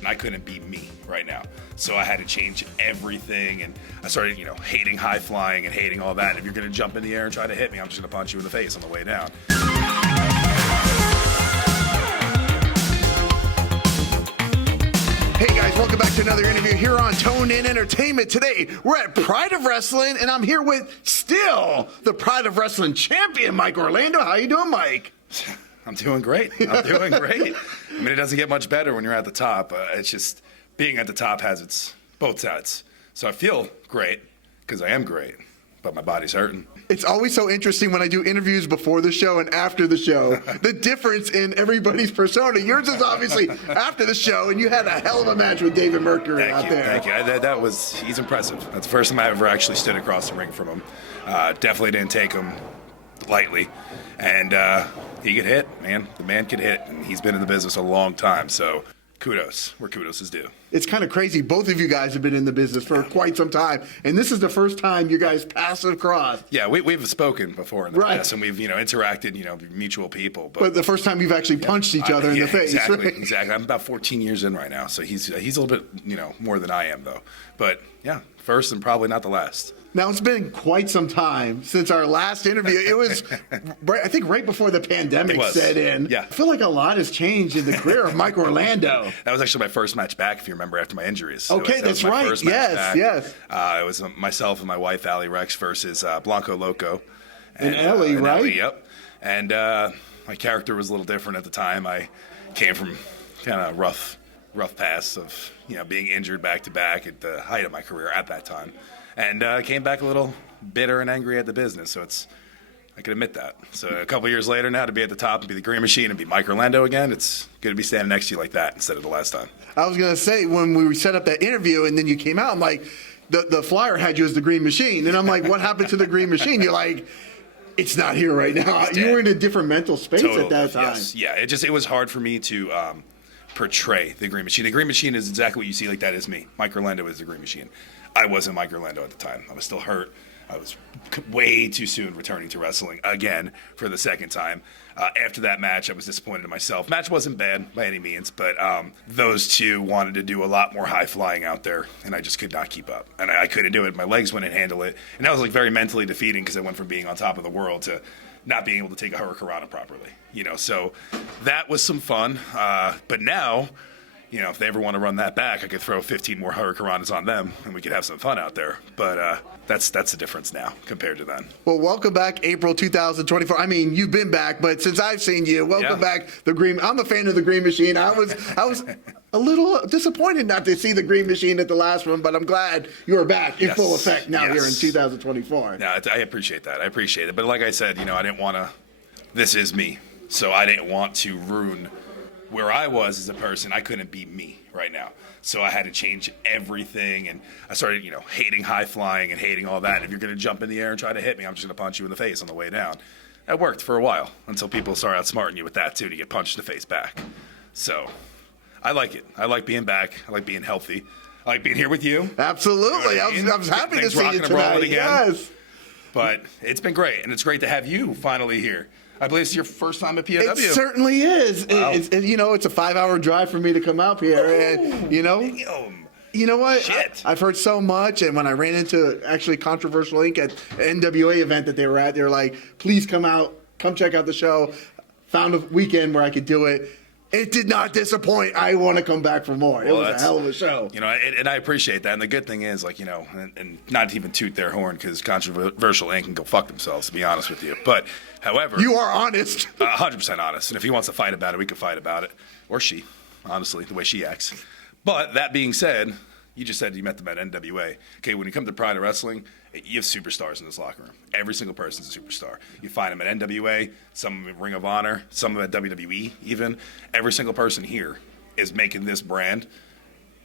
and I couldn't be me right now. So I had to change everything, and I started, hating high flying and hating all that. If you're going to jump in the air and try to hit me, I'm just going to punch you in the face on the way down. Hey guys, welcome back to another interview here on Tone In Entertainment. Today, we're at Pride of Wrestling, and I'm here with still the Pride of Wrestling champion, Mike Orlando. How you doing, Mike? I'm doing great. I'm doing great. I mean, it doesn't get much better when you're at the top. It's just being at the top has its both sides. So I feel great because I am great, but my body's hurting. It's always so interesting when I do interviews before the show and after the show, the difference in everybody's persona. Yours is obviously after the show, and you had a hell of a match with David Mercury out there. Thank you. He's impressive. That's the first time I ever actually stood across the ring from him. Definitely didn't take him lightly. And he could hit, man. The man could hit, and he's been in the business a long time. So kudos, where kudos is due. It's kind of crazy. Both of you guys have been in the business for quite some time, and this is the first time you guys pass across. Yeah, we've spoken before in the past, and we've interacted, mutual people. But the first time you've actually punched each other in the face. Exactly, right? exactly. I'm about 14 years in right now, so he's a little bit more than I am though. But yeah, first and probably not the last. Now, it's been quite some time since our last interview. It was, I think, right before the pandemic set in. Yeah. I feel like a lot has changed in the career of Mike Orlando. That was actually my first match back, if you remember, after my injuries. Okay, that's right. Yes. It was myself and my wife, Allie Rex, versus Blanco Loco. And Ellie, right? Ellie, yep. And my character was a little different at the time. I came from kind of rough past of, being injured back-to-back at the height of my career at that time. And came back a little bitter and angry at the business, so I can admit that. So a couple years later now, to be at the top and be the Green Machine and be Mike Orlando again, it's good to be standing next to you like that instead of the last time. I was going to say, when we set up that interview and then you came out, I'm like, the flyer had you as the Green Machine. And I'm like, what happened to the Green Machine? You're like, it's not here right now. You were in a different mental space at that time. Yes. Yeah, it was hard for me to portray the Green Machine. The Green Machine is exactly what you see, like that is me. Mike Orlando is the Green Machine. I wasn't Mike Orlando at the time. I was still hurt. I was way too soon returning to wrestling again for the second time. After that match, I was disappointed in myself. Match wasn't bad by any means, but those two wanted to do a lot more high flying out there, and I just could not keep up. And I couldn't do it. My legs wouldn't handle it. And that was very mentally defeating because I went from being on top of the world to not being able to take a hurricanrana properly. So that was some fun. But now, if they ever want to run that back, I could throw 15 more hurricanranas on them, and we could have some fun out there. But that's the difference now compared to then. Well, welcome back, April 2024. I mean, you've been back, but since I've seen you, welcome back, the Green. I'm a fan of the Green Machine. I was a little disappointed not to see the Green Machine at the last one, but I'm glad you are back in full effect now here in 2024. No, I appreciate that. I appreciate it. But like I said, I didn't want to. This is me, so I didn't want to ruin where I was as a person. I couldn't be me right now. So I had to change everything, and I started, hating high flying and hating all that. If you're going to jump in the air and try to hit me, I'm just going to punch you in the face on the way down. That worked for a while until people start outsmarting you with that too, to get punched in the face back. So I like it. I like being back. I like being healthy. I like being here with you. Absolutely. I was happy to see you tonight. Yes. But it's been great, and it's great to have you finally here. I believe it's your first time at POW. It certainly is. Wow. It's a 5-hour drive for me to come up here. And, you know what? Shit. I've heard so much. And when I ran into actually Controversial Inc. at the NWA event that they were at, they were like, please come out, come check out the show. Found a weekend where I could do it. It did not disappoint. I want to come back for more. It was a hell of a show. And I appreciate that. And the good thing is, and not to even toot their horn, because Controversial Inc. can go fuck themselves, to be honest with you. But, however, you are honest. 100% honest. And if he wants to fight about it, we can fight about it. Or she, honestly, the way she acts. But that being said, you just said you met them at NWA. Okay, when you come to Pride of Wrestling, you have superstars in this locker room. Every single person's a superstar. You find them at NWA, some at Ring of Honor, some at WWE even. Every single person here is making this brand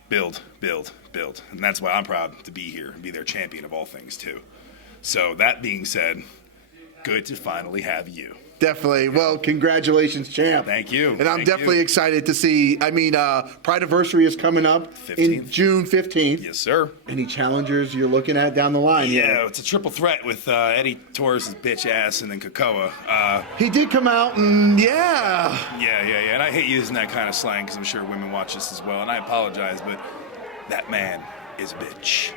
build. And that's why I'm proud to be here and be their champion of all things too. So that being said, good to finally have you. Definitely. Well, congratulations, champ. Thank you. And I'm Thank definitely you. excited to see. I mean, Prideaversary is coming up in 15th. June 15th. Yes, sir. Any challengers you're looking at down the line? Yeah, it's a triple threat with Eddie Taurus' bitch ass and then Kekoa. He did come out and yeah. Yeah. And I hate using that kind of slang because I'm sure women watch this as well, and I apologize, but that man is a bitch.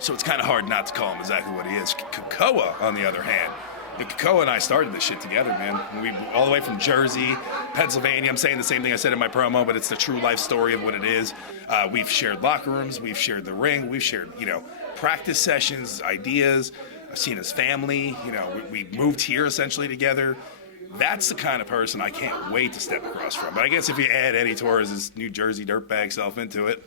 So it's kind of hard not to call him exactly what he is. Kekoa, on the other hand, Kekoa and I started this shit together, man. We all the way from Jersey, Pennsylvania. I'm saying the same thing I said in my promo, but it's the true life story of what it is. We've shared locker rooms, we've shared the ring, we've shared, practice sessions, ideas. I've seen his family. We moved here essentially together. That's the kind of person I can't wait to step across from. But I guess if you add Eddie Torres' New Jersey dirtbag self into it,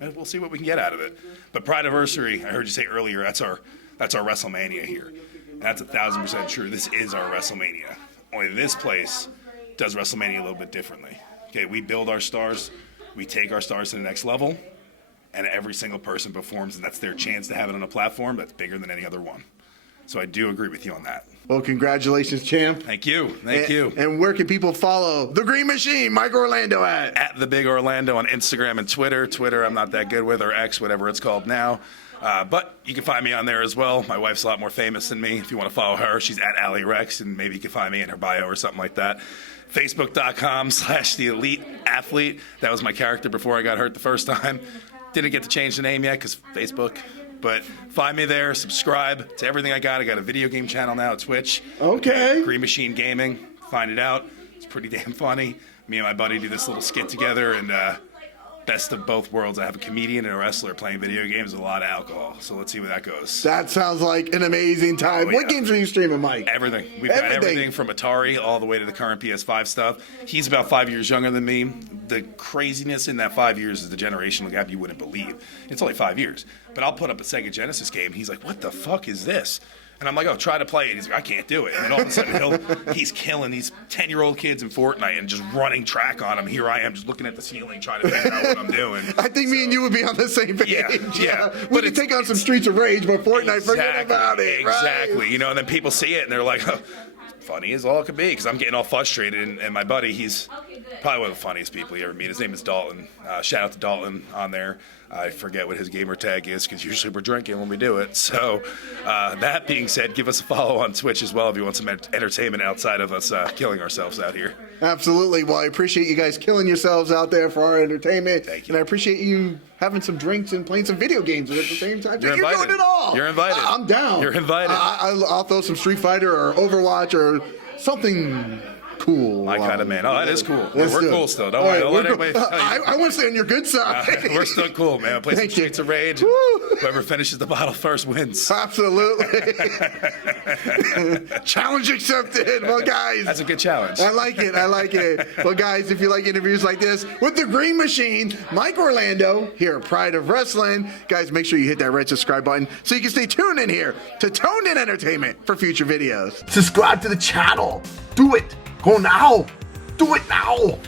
we'll see what we can get out of it. But Prideaversary, I heard you say earlier, that's our WrestleMania here. And that's 1,000% true. This is our WrestleMania. Only this place does WrestleMania a little bit differently. Okay, we build our stars, we take our stars to the next level, and every single person performs, and that's their chance to have it on a platform that's bigger than any other one. So I do agree with you on that. Well, congratulations, champ. Thank you. Thank you. And where can people follow the Green Machine, Mike Orlando at? At The Big Orlando on Instagram and Twitter. Twitter I'm not that good with, or X, whatever it's called now. But you can find me on there as well. My wife's a lot more famous than me. If you want to follow her, she's at Allie Rex, and maybe you can find me in her bio or something like that. Facebook.com/The Elite Athlete. That was my character before I got hurt the first time. Didn't get to change the name yet because Facebook. But find me there, subscribe to everything I got. I got a video game channel now at Twitch. Okay. Green Machine Gaming. Find it out. It's pretty damn funny. Me and my buddy do this little skit together, and best of both worlds. I have a comedian and a wrestler playing video games with a lot of alcohol. So let's see where that goes. That sounds like an amazing time. What games are you streaming, Mike? Everything. We've got everything from Atari all the way to the current PS5 stuff. He's about 5 years younger than me. The craziness in that 5 years is the generational gap you wouldn't believe. It's only 5 years. But I'll put up a Sega Genesis game. He's like, what the fuck is this? And I'm like, oh, try to play it. He's like, I can't do it. And then all of a sudden, he's killing these 10-year-old kids in Fortnite and just running track on them. Here I am just looking at the ceiling trying to figure out what I'm doing. I think me and you would be on the same page. Yeah. We could take on some Streets of Rage, but Fortnite, forget about it. Exactly. Right? And then people see it and they're like, oh, funny as all it could be, because I'm getting all frustrated. And my buddy, he's probably one of the funniest people you ever meet. His name is Dalton. Shout out to Dalton on there. I forget what his gamer tag is because usually we're drinking when we do it. So that being said, give us a follow on Twitch as well if you want some entertainment outside of us killing ourselves out here. Absolutely. Well, I appreciate you guys killing yourselves out there for our entertainment. Thank you. And I appreciate you having some drinks and playing some video games at the same time. You're You're doing it all. You're invited. I'm down. You're invited. I'll throw some Street Fighter or Overwatch or something cool. My kind of man. Oh, that is cool. Let's We're do it. cool still. Don't worry. Don't let anybody tell you. I want to stay on your good side. We're still cool, man. Play some Thank you. Streets of Rage. Whoever finishes the bottle first wins. Absolutely. Challenge accepted. Well, guys. That's a good challenge. I like it. Well, guys, if you like interviews like this with the Green Machine, Mike Orlando here at Pride of Wrestling, guys, make sure you hit that red subscribe button so you can stay tuned in here to Toned In Entertainment for future videos. Subscribe to the channel. Do it. Go now. Do it now.